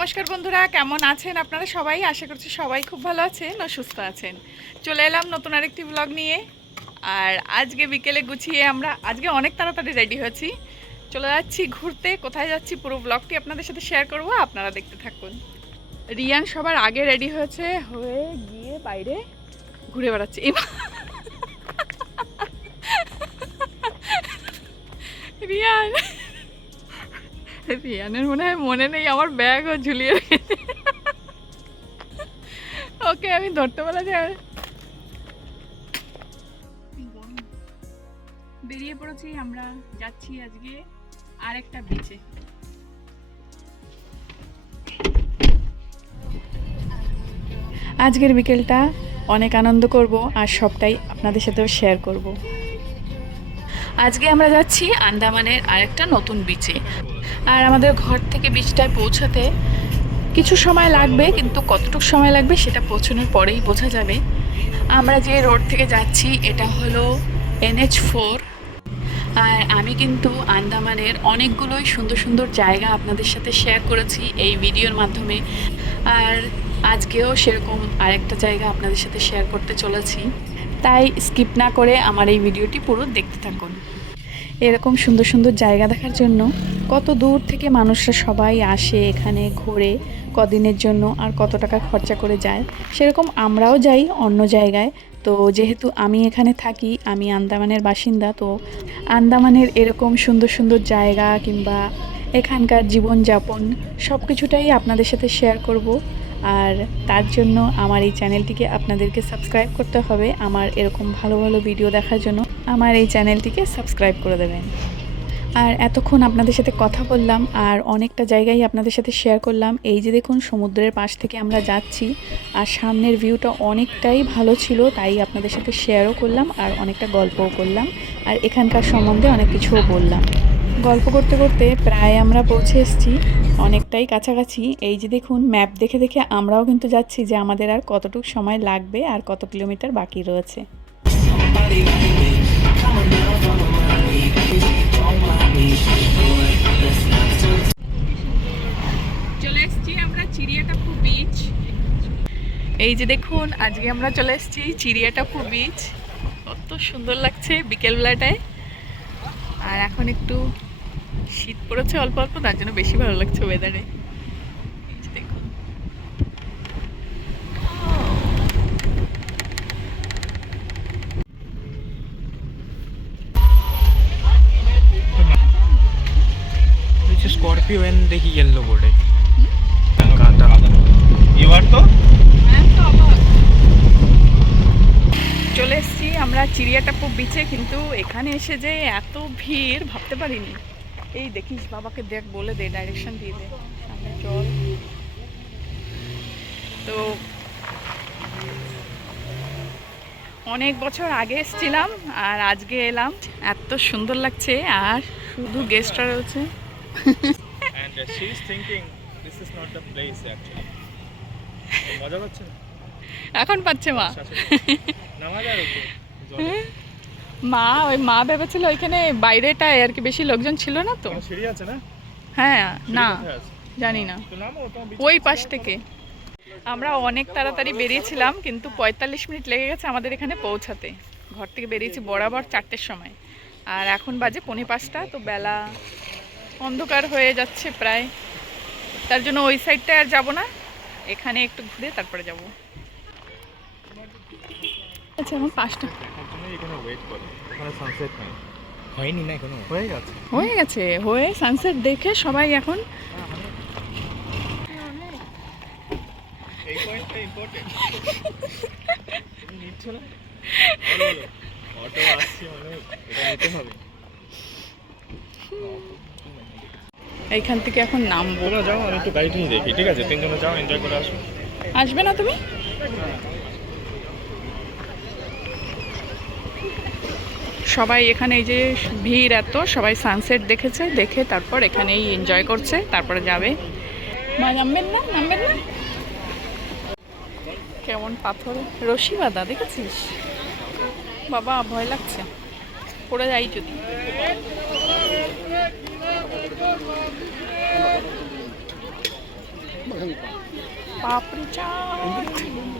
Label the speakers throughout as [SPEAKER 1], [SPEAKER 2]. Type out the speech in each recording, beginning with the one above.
[SPEAKER 1] নমস্কার বন্ধুরা, কেমন আছেন আপনারা সবাই? আশা করছি সবাই খুব ভালো আছেন ও সুস্থ আছেন। চলে এলাম নতুন আরেকটি ব্লগ নিয়ে। আর আজকে বিকেলে গুছিয়ে আমরা আজকে অনেক তাড়াতাড়ি রেডি হয়েছি। চলে যাচ্ছি ঘুরতে, কোথায় যাচ্ছি পুরো ব্লগটি আপনাদের সাথে শেয়ার করব, আপনারা দেখতে থাকুন। রিয়ান সবার আগে রেডি হয়েছে, হয়ে গিয়ে বাইরে ঘুরে বেড়াচ্ছে। এবার রিয়ান রিয়ানের মনে হয় মনে নেই, আমার ব্যাগও ঝুলিয়ে ওকে, আমি ধরতে বলা যায় বেরিয়ে পড়েছি, আমরা যাচ্ছি আজকে আরেকটা বিচে আজকের বিকেলটা অনেক আনন্দ করব আর সবটাই আপনাদের সাথেও শেয়ার করব। আজকে আমরা যাচ্ছি আন্দামানের আরেকটা নতুন বিচে আর আমাদের ঘর থেকে বিচটায় পৌঁছাতে কিছু সময় লাগবে, কিন্তু কতটুকু সময় লাগবে সেটা পৌঁছানোর পরেই বোঝা যাবে। আমরা যে রোড থেকে যাচ্ছি, এটা হলো এনএচ ফোর। আর আমি কিন্তু আন্দামানের অনেকগুলোই সুন্দর সুন্দর জায়গা আপনাদের সাথে শেয়ার করেছি এই ভিডিওর মাধ্যমে। আর আজকেও সেরকম আরেকটা জায়গা আপনাদের সাথে শেয়ার করতে চলেছি। তাই স্কিপ না করে আমার এই ভিডিওটি পুরো দেখতে থাকুন। এরকম সুন্দর সুন্দর জায়গা দেখার জন্য কত দূর থেকে মানুষরা সবাই আসে এখানে ঘোরে, কদিনের জন্য আর কত টাকা খরচা করে যায়, সেরকম আমরাও যাই অন্য জায়গায়। তো যেহেতু আমি এখানে থাকি, আমি আন্দামানের বাসিন্দা, তো আন্দামানের এরকম সুন্দর সুন্দর জায়গা কিংবা এখানকার জীবনযাপন সব কিছুটাই আপনাদের সাথে শেয়ার করব। আর তার জন্য আমার এই চ্যানেলটিকে আপনাদেরকে সাবস্ক্রাইব করতে হবে, আমার এরকম ভালো ভালো ভিডিও দেখার জন্য। আমার এই চ্যানেলটিকে সাবস্ক্রাইব করে দেবেন। আর এতক্ষণ আপনাদের সাথে কথা বললাম আর অনেকটা জায়গায় আপনাদের সাথে শেয়ার করলাম। এই যে দেখুন, সমুদ্রের পাশ থেকে আমরা যাচ্ছি আর সামনের ভিউটা অনেকটাই ভালো ছিল, তাই আপনাদের সাথে শেয়ারও করলাম আর অনেকটা গল্পও করলাম আর এখানকার সম্বন্ধে অনেক কিছুও বললাম। গল্প করতে করতে প্রায় আমরা পৌঁছে এসেছি, অনেকটাই কাছাকাছি। এই যে দেখুন ম্যাপ দেখে দেখে আমরাও কিন্তু যাচ্ছি যে আমাদের আর কতটুকু সময় লাগবে আর কত কিলোমিটার বাকি রয়েছে। চলে আমরা এই যে দেখুন, আজকে আমরা চলে এসেছি চিড়িয়াটাপু বিচ কত সুন্দর লাগছে বিকেলবেলাটায়। আর এখন একটু শীত পড়েছে অল্প অল্প, তার জন্য বেশি ভালো লাগছে ওয়েদারে
[SPEAKER 2] नीचे स्कॉर्पियो एन देखी येलो बोर्ड है कांता এবার তো
[SPEAKER 1] চলে এসেছি আমরা চিড়িয়াটাপু বিচে কিন্তু এখানে এসে যে এত ভিড় ভাবতে পারিনি এই দেখিস বাবাকে দেখ বলে দে ডাইরেকশন দিয়ে দে সামনে চল তো অনেক বছর আগে এসেছিলাম আর আজকে এলাম এত সুন্দর লাগছে আর শুধু গেস্টরা রয়েছে
[SPEAKER 2] and uh, She is thinking this is not the place actually. মজা পাচ্ছে
[SPEAKER 1] এখন পাচ্ছে মা।
[SPEAKER 2] নামা যায় ওকে
[SPEAKER 1] মা ওই মা ভেবেছিল ওইখানে বাইরেটায় আর কি বেশি লোকজন ছিল না তো।
[SPEAKER 2] সিঁড়ি আছে না?
[SPEAKER 1] হ্যাঁ না? জানি না। ওই পাশ থেকে। আমরা অনেক তাড়াতাড়ি বেরিয়েছিলাম কিন্তু পঁয়তাল্লিশ মিনিট লেগে গেছে আমাদের এখানে পৌঁছাতে। ঘর থেকে বেরিয়েছি বরাবর চারটের সময়। আর এখন বাজে পৌনে পাঁচটা তো বেলা অন্ধকার হয়ে যাচ্ছে প্রায়। তার জন্য ওই সাইডটায় আর যাব না। এখানে একটু ঘুরে তারপরে যাব। আচ্ছা এখন পাঁচটা
[SPEAKER 2] হয়নি। না এখনও? হয়ে গেছে।
[SPEAKER 1] হয়ে গেছে। হয়ে সানসেট দেখে সবাই এখন।
[SPEAKER 2] অটো আসছে মানে এটা নিতে হবে।
[SPEAKER 1] এইখান থেকে এখন নামবো।
[SPEAKER 2] তোমরা যাও আমি একটু গাড়িটা নিয়ে দেখি ঠিক আছে? তিনজনে যাও এনজয় করে আসো।
[SPEAKER 1] আসবে না তুমি? সবাই এখানে এই যে ভিড় এত সবাই সানসেট দেখেছে দেখে তারপর এখানেই এনজয় করছে তারপরে যাবে। মা নামবেন না? নামবেন না? কেমন পাথর। রশি বাঁধা দেখেছিস? বাবা ভয় লাগছে। পড়ে যাই যদি।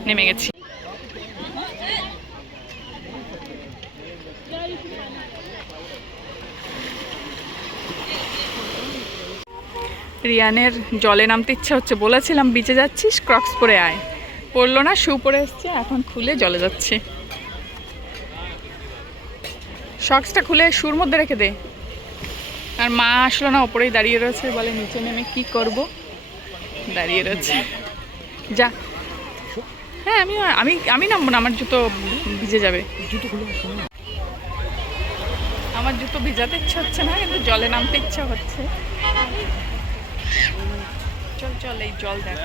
[SPEAKER 1] নেমে গেছি। রিয়ানের জলে নামতে ইচ্ছা হচ্ছে, বলেছিলাম বিচে যাচ্ছিস, ক্রক্স পরে আয়। পড়ল না, শু পরে এসছে, এখন খুলে জলে যাচ্ছে। শক্সটা খুলে শুর মধ্যে রেখে দে। আর মা আসলো না, ওপরেই দাঁড়িয়ে রয়েছে, বলে নিচে নেমে কি করব? দাঁড়িয়ে রয়েছে। যা। হ্যাঁ আমি আমি আমি নামবো না, আমার জুতো ভিজে যাবে। আমার জুতো ভিজাতে ইচ্ছা হচ্ছে না, কিন্তু জলে নামতে ইচ্ছা হচ্ছে। চল চল, এই জল দেখ।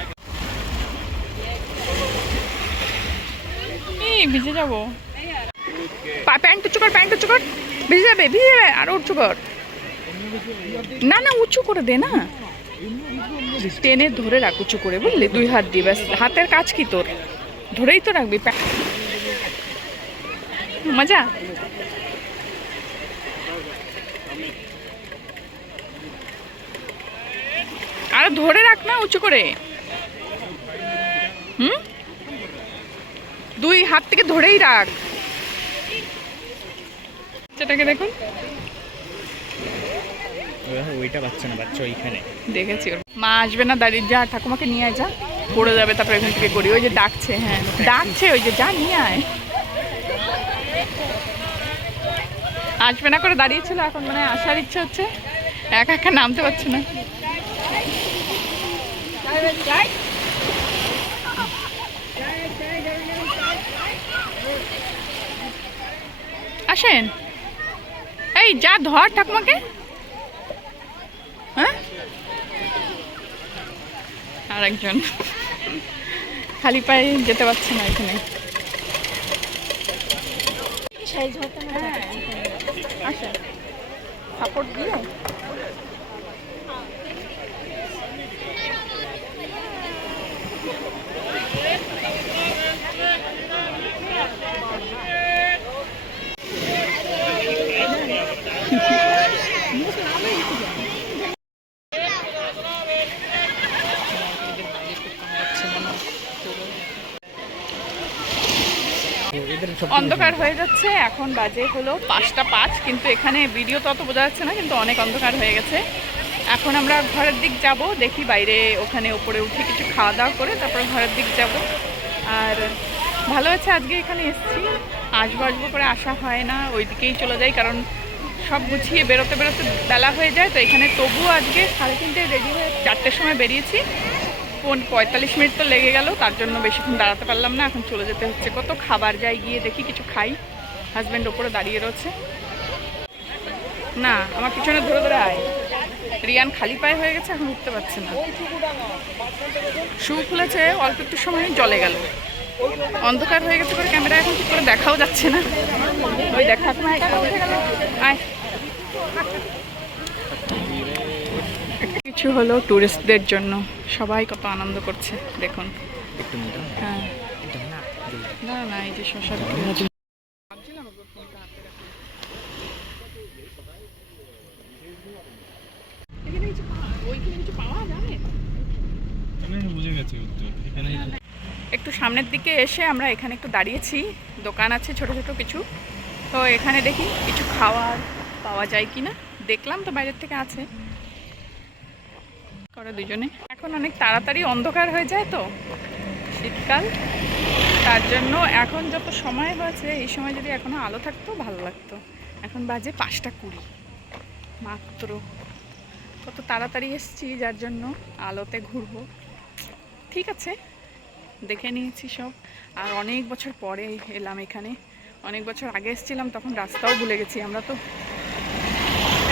[SPEAKER 1] ভিজে যাব। প্যান্ট উঁচু কর, প্যান্ট উঁচু কর। ভিজে যাবে ভিজে যাবে, আরও উঁচু কর। না না, উঁচু করে দে, না। টেনে ধরে রাখ, উঁচু করে, বুঝলি? দুই হাত দিয়ে ব্যাস। হাতের কাজ কি তোর? ধরেই তো রাখবি মজা? আর ধরে রাখ না, উঁচু করে। হুম? দুই হাত থেকে ধরেই রাখ। সেটাকে দেখুন।
[SPEAKER 2] ওইটা বাচ্চা না বাচ্চা ওইখানে।
[SPEAKER 1] দেখেছি মা আসবে না দাঁড়িয়ে যা, ঠাকুমাকে নিয়ে আয়, যা। পড়ে যাবে, তারপর এখান থেকে করি। ওই যে ডাকছে হ্যাঁ ডাকছে, ওই যে যা, নিয়ে আয়। আসবে না করে দাঁড়িয়েছিল, এখন মানে আসার ইচ্ছে হচ্ছে। একা একা নামতে পারছে না। আসেন। এই, যা ধর ঠাকুমাকে। আর একজন খালি পায়ে যেতে পারছে না এখানে। হ্যাঁ আসেন সাপোর্ট দিয়ে? অন্ধকার হয়ে যাচ্ছে এখন বাজে হলো পাঁচটা পাঁচ কিন্তু এখানে ভিডিও তো অত বোঝা যাচ্ছে না কিন্তু অনেক অন্ধকার হয়ে গেছে। এখন আমরা ঘরের দিক যাব দেখি বাইরে ওখানে উপরে উঠে কিছু খাওয়া দাওয়া করে তারপর ঘরের দিক যাব। আর ভালো আছে আজকে এখানে এসেছি। আসব আসব করে আসা হয় না ওই দিকেই চলে যাই কারণ সব গুছিয়ে বেরোতে বেরোতে বেলা হয়ে যায়। তো এখানে তবুও আজকে সাড়ে তিনটে রেডি হয়ে চারটের সময় বেরিয়েছি। পঁয়তাল্লিশ মিনিট তো লেগে গেল, তার জন্য বেশিক্ষণ দাঁড়াতে পারলাম না। এখন চলে যেতে হচ্ছে। কত খাবার, যাই গিয়ে দেখি, কিছু খাই। হাজব্যান্ড ওপরে দাঁড়িয়ে রয়েছে। না, আমার পিছনে ধরে ধরে আয়। রিয়ান খালি পায়ে হয়ে গেছে, এখন উঠতে পারছে না। শু খুলেছে, অল্প একটু সময়, জলে গেল। অন্ধকার হয়ে গেছে করে ক্যামেরা এখন ঠিক করে দেখাও যাচ্ছে না। ওই দেখা আয়। কিছু হলো টুরিস্টদের জন্য। সবাই কত আনন্দ করছে দেখুন। হ্যাঁ।
[SPEAKER 2] না
[SPEAKER 1] না না এই যে শশা একটু সামনের দিকে এসে আমরা এখানে একটু দাঁড়িয়েছি। দোকান আছে ছোট ছোট কিছু। তো এখানে দেখি কিছু খাওয়ার পাওয়া যায় কি না দেখলাম তো বাইরের থেকে আছে। করে দুজনে। এখন অনেক তাড়াতাড়ি অন্ধকার হয়ে যায় তো, শীতকাল। তার জন্য এখন যত সময় হয়েছে এই সময় যদি এখনও আলো থাকতো, ভালো লাগতো। এখন বাজে পাঁচটা কুড়ি। মাত্র। কত তাড়াতাড়ি এসছি, যার জন্য আলোতে ঘুরবো। ঠিক আছে, দেখে নিয়েছি সব। আর অনেক বছর পরে এলাম এখানে। অনেক বছর আগে এসেছিলাম, তখন রাস্তাও ভুলে গেছি আমরা তো।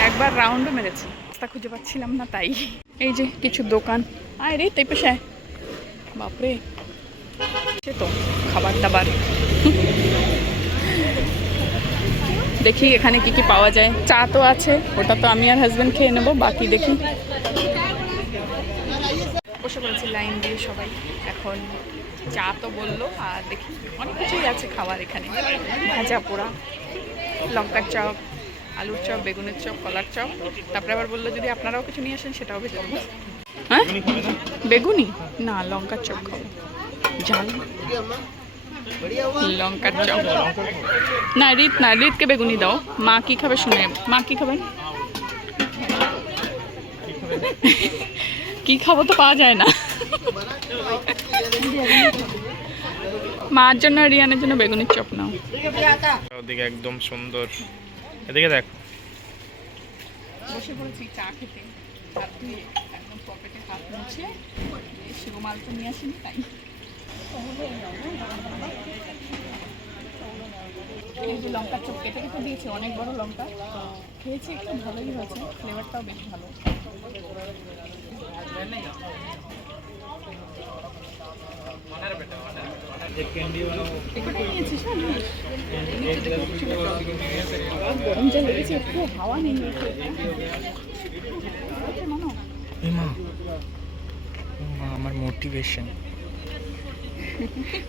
[SPEAKER 1] একবার রাউন্ডও মেরেছি। রাস্তা খুঁজে পাচ্ছিলাম না, তাই। এই যে কিছু দোকান। আয় রে, তাই পেশায়। বাপরে। সে তো খাবার দাবার দেখি এখানে কি কি পাওয়া যায়। চা তো আছে, ওটা তো আমি আর হাজব্যান্ড খেয়ে নেব, বাকি দেখি। বসে পড়েছি লাইন দিয়ে সবাই। এখন চা তো বলল, আর দেখি অনেক কিছুই আছে খাবার এখানে। ভাজা পোড়া, লঙ্কার চপ আলুর চপ, বেগুনের চপ, কলার চপ। তারপরে আবার বলল, যদি আপনারাও কিছু নিয়ে আসেন, সেটাও ভেজে দেবো। হ্যাঁ?
[SPEAKER 2] বেগুনি? না,
[SPEAKER 1] লঙ্কার চপ খাব। ঝাল লঙ্কার চপ। না, রিত না, রিতকে বেগুনি দাও। মা কি খাবে শুনে, মা কি খাবেন? কি খাব তো পাওয়া যায় না। মার জন্য রিয়ানের জন্য বেগুনির চপ নাও।
[SPEAKER 2] ওদিকে একদম সুন্দর এদিকে দেখ।
[SPEAKER 1] বসে পড়েছি চা খেতে। হাত ধুয়ে একদম পকেটে হাত মুছে শিবমাল তো নিয়ে আসিনি তাই। এই যে লঙ্কার চপ কেটে কেটে দিয়েছে অনেক বড় লঙ্কা। খেয়েছি একটু ভালোই হয়েছে। ফ্লেভারটাও বেশ ভালো। এটাই নিয়েছিস
[SPEAKER 2] আমার মোটিভেশন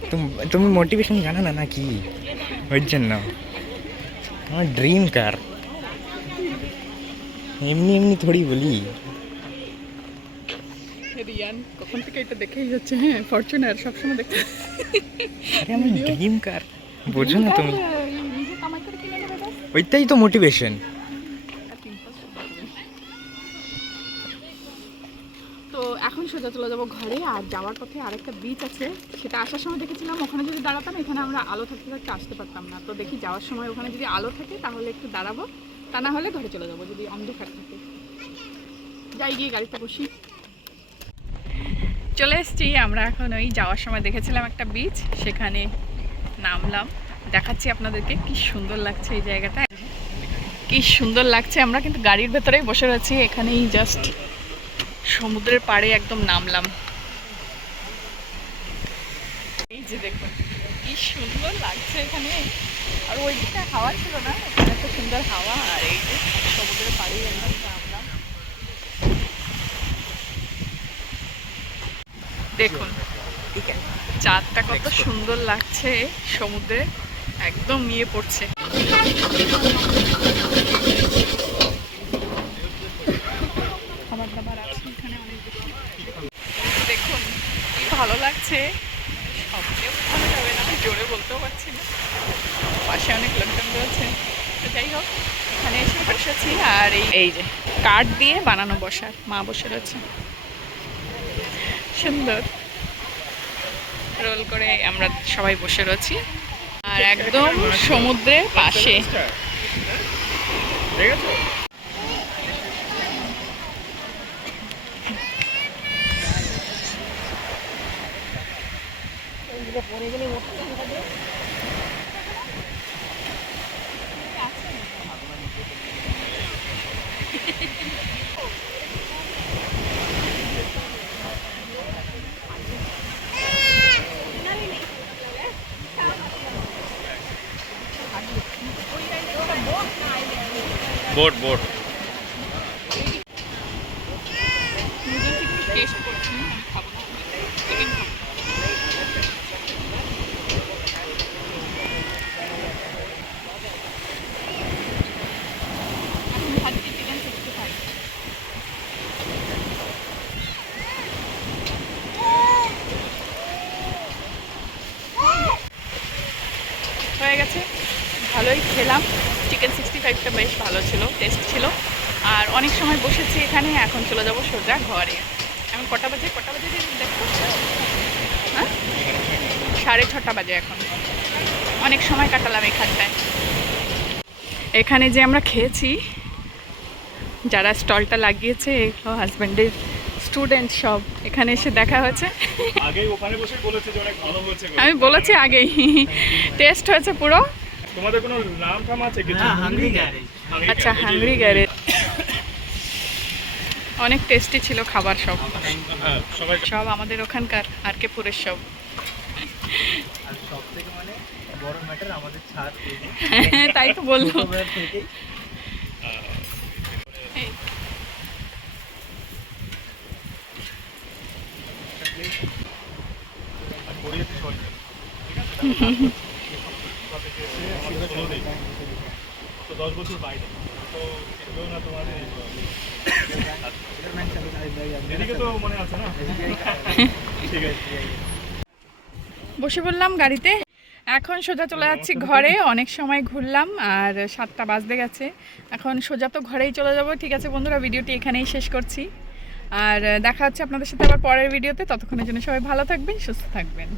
[SPEAKER 2] তুমি মোটিভেশন জানো না নাকি? ওই জন্য। আমার ড্রিম কার এমনি এমনি থোড়ি বলি।
[SPEAKER 1] কখন থেকে এটা দেখেই যাচ্ছে হ্যাঁ ফরচুনার সবসময় দেখতে
[SPEAKER 2] আরে আমার ড্রিম কার? বোঝো না তুমি। ওইটাই তো মোটিভেশন।
[SPEAKER 1] তো এখন সোজা চলে যাব ঘরে আর যাওয়ার পথে আরেকটা বিচ আছে। সেটা আসার সময় দেখেছিলাম ওখানে যদি দাঁড়াতাম এখানে আমরা আলো থাকতে থাকতে আসতে পারতাম না। তো দেখি যাওয়ার সময় ওখানে যদি আলো থাকে তাহলে একটু দাঁড়াবো। তা না হলে ঘরে চলে যাব যদি অন্ধকার থাকে। যাই গিয়ে গাড়িতে বসি। চলে এসেছি, আমরা এখন ওই যাওয়ার সময় দেখেছিলাম একটা বিচ সেখানে নামলাম। দেখাচ্ছি আপনাদেরকে কি সুন্দর লাগছে এই জায়গাটা। কি সুন্দর লাগছে, আমরা কিন্তু গাড়ির ভেতরেই বসে রয়েছি, এখানেই জাস্ট সমুদ্রের পাড়ে একদম নামলাম। এই যে দেখুন, কি সুন্দর লাগছে এখানে। আর ওই দিকটা হাওয়া ছিল না, এখানে সুন্দর হাওয়া, আর এই যে সমুদ্রের পাড়েই একদম দেখুন চাঁদটা কত সুন্দর লাগছে সমুদ্রে একদম ইয়ে পড়ছে। খাবার দাবার আছে এখানে অনেক দেখুন কি ভালো লাগছে। যাবে না জোরে বলতেও পারছি না। পাশে অনেক লোকজন রয়েছে। তো যাই হোক এখানে এসে বসেছি আর এই এই যে কাঠ দিয়ে বানানো বসার মা বসে রয়েছে। সুন্দর। রোল করে আমরা সবাই বসে রয়েছি। আর একদম সমুদ্রের পাশে।
[SPEAKER 2] ঠিক আছে বোট বোট
[SPEAKER 1] টেস্ট করছি আমি খাব না চিকেন খাব এখন খাচ্ছি চিকেন সিক্সটি ফাইভ হয়ে গেছে ভালোই খেলাম। চিকেন সিক্সটি ফাইভটা বেশ ভালো ছিল টেস্ট ছিল। আর অনেক সময় বসেছি এখানে এখন চলে যাব সোজা ঘরে। এখন কটা বাজে? কটা বাজে দেখো হ্যাঁ? সাড়ে ছটা বাজে এখন। অনেক সময় কাটালাম এখানটায়। এখানে যে আমরা খেয়েছি যারা স্টলটা লাগিয়েছে এগুলো হাজব্যান্ডের স্টুডেন্ট সব। এখানে এসে দেখা হয়েছে। আমি বলেছি আগেই। টেস্ট হয়েছে পুরো।
[SPEAKER 3] তোমাদের কোনো নাম টাম আছে কিছু?
[SPEAKER 2] হাঙ্গরি গ্যারেজ
[SPEAKER 1] আচ্ছা হাঙ্গরি গ্যারেজ অনেক টেস্টি ছিল খাবার সব।
[SPEAKER 3] হ্যাঁ
[SPEAKER 1] সব আমাদের ওখানকার আর কে পুরের সব।
[SPEAKER 2] আর সব থেকে মানে বড় ম্যাটার আমাদের ছাদ
[SPEAKER 1] তাই তো বলল।
[SPEAKER 2] ছোটবেলা
[SPEAKER 1] বসে পড়লাম গাড়িতে। এখন সোজা চলে যাচ্ছি ঘরে, অনেক সময় ঘুরলাম আর সাতটা বাজতে গেছে। এখন সোজা তো ঘরেই চলে যাব। ঠিক আছে বন্ধুরা, ভিডিওটি এখানেই শেষ করছি। আর দেখা হচ্ছে আপনাদের সাথে আবার পরের ভিডিওতে। ততক্ষণের জন্য সবাই ভালো থাকবেন, সুস্থ থাকবেন।